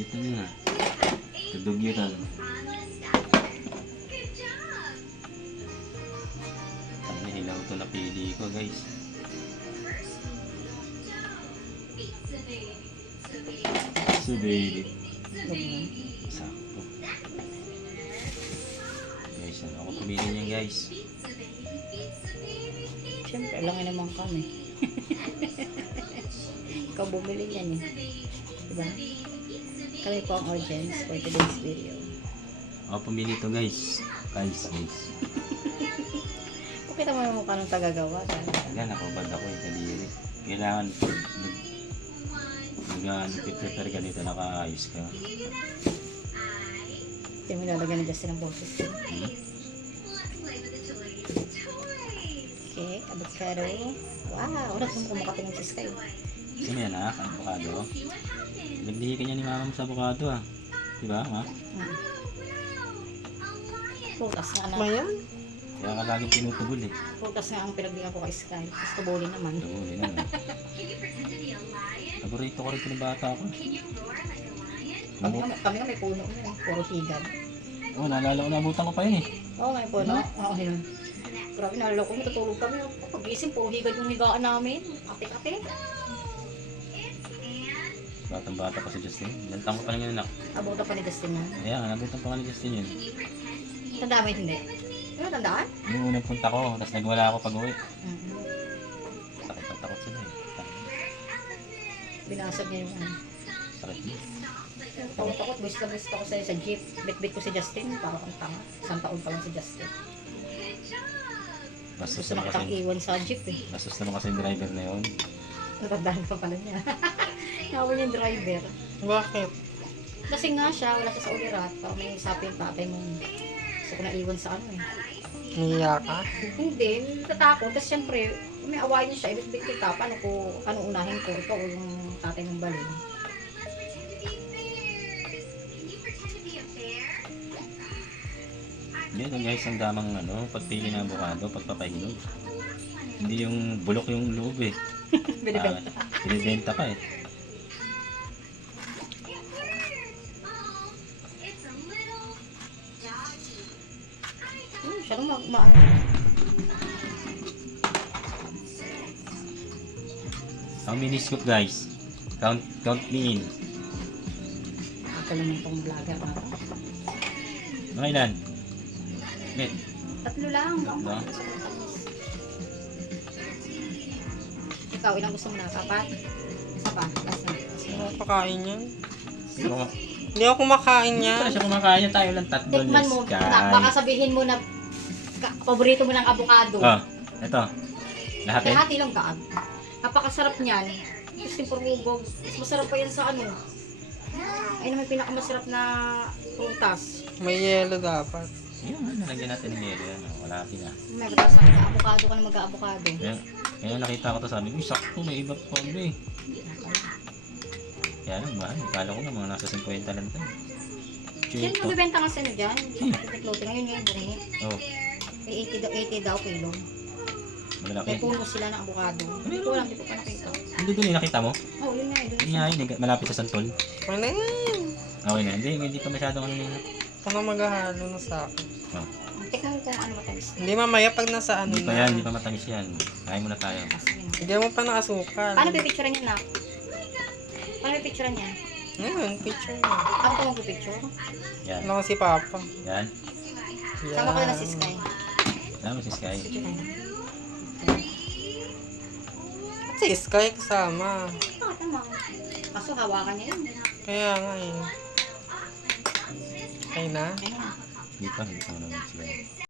Dito na. Kadugyutan. Ang hilaw to napili ko guys. So baby. Sakto. Guys, ano ako pumili niyan guys? Siyempre, lang naman kami. Ikaw bumili niyan eh. Diba? Kami po ang audience for today's video. Ako pumili to guys. Guys. Pakita mo yung mukha ng tagagawa. Yan ako, bad ako yung kadiri. Kailangan nag-prepare ka dito, nakaayos ka. Hindi mo lalagyan na Justin ang boses. Okay, avocado. Wow, wala kang kumakatingin sa sky. Sino yan ha? Avocado? Naglihi ka niya ni mama mo sa avocado ha? Diba ha? Prutas nga na. Mayan? Kaya ka laging tinutugol eh. Prutas nga ang pinagbigyan ko kay Sky. Gusto bowling naman. Tugulin na lang. Paborito ko rin ito ng bata ko. Kami nga may puno mo. Puro higad. Oo, naalala ko, nabutan ko pa yun eh. Oo, may puno. Oo, yun. Grabe, nalala ko. Matutulog kami. Pag-isip, puro higad yung higaan namin. Ate-ate. Batang-bata pa si Justin. Lantang ko pa lang yun anak. Abutan pa ni Justin yan. Kaya nga, nabutan pa nga ni Justin yun. Tanda mo hindi? Ano tandaan? Yung unang punta ko, tapos nagwala ako pag-uwi. Mm-hmm. Sakit ang takot sila eh. Binasag niya yung ano. Sakit niya. Takot-takot, gusto ko sa jeep. Bit-bit ko si Justin, para kang tanga. Isang taon pa lang si Justin. Bastos Gusto naman nakitang kasi, iwan sa jeep eh. bastos naman kasi yung driver na yun. Natandaan pa pala niya. Nawan yung driver. Bakit? Kasi nga siya, wala siya sa ulirat. Para may sapi yung tatay mo. Gusto ko naiwan sa ano eh. Niya ka? Hindi, natatakot. Tapos syempre, may awayin niya siya. Ibit-bit kita. Paano unahin ko? Ito o yung tatay ng balin. Yan guys, ang damang pagpili ng avocado, pagpapahinog. Hindi yung bulok yung loob eh. Binibenta. Binibenta pa eh. Siya nung How many scoop guys? Count me in. Ito naman itong vlogger na to. Mga ilan? Wait. Tatlo lang. Tatlo? Ikaw, ilang gusto mo na? Apat? Isa pa? Last na. Hindi ako pakain yan. Sino ko? Hindi ako kumakain Hindi yan. pala siya kumakain, tayo lang tatlo. Tikman mo. Baka sabihin mo na paborito mo ng avocado. Oh, ito. Lahat eh? Hati lang kaag. Napakasarap niyan. Tapos yung purugog. Mas masarap pa yan sa ano. Ay naman pinakamasarap na prutas. May yelo dapat. Yun, nalagyan natin ng yelo yan. Wala na. May batas na avocado ka na mag-avocado. Kaya nakita ko to sabi, uy sakto, may iba pa eh. Kaya lang, mahal. Kala ko nga mga nasa 50 lang tayo. Yan, magbibenta nga sila dyan. Clothing ngayon ngayon, bumi. Oh, May 80 daw kilo. malaki. May puno sila ng avocado. Hindi ko lang, hindi ko pa nakita. Hindi doon eh, nakita mo? Oh, yun nga, yun. Hindi nga yun, malapit sa Santol. Ano yan? Okay na, hindi pa masyadong ano yun. Ano maghahalo na sa akin? Oh. Tikman mo kung ano matamis. Hindi mamaya pag nasa ano Hindi pa na. yan, hindi pa matamis yan. Kain muna tayo. Sige na. Hindi mo pa ng asukal. Paano pipicturean niya na? Paano pipicturean niya? Ngayon, picture mo. Ako ko magpipicture. Yan. Ano si Papa? Yan. Sama ko na si Sky. Tama si Sky. Picture na. At si Sky kasama. Oo, tama. Kaso hawakan niya yun. Kaya nga eh. Okay na? Ayun. Hindi pa naman Sky.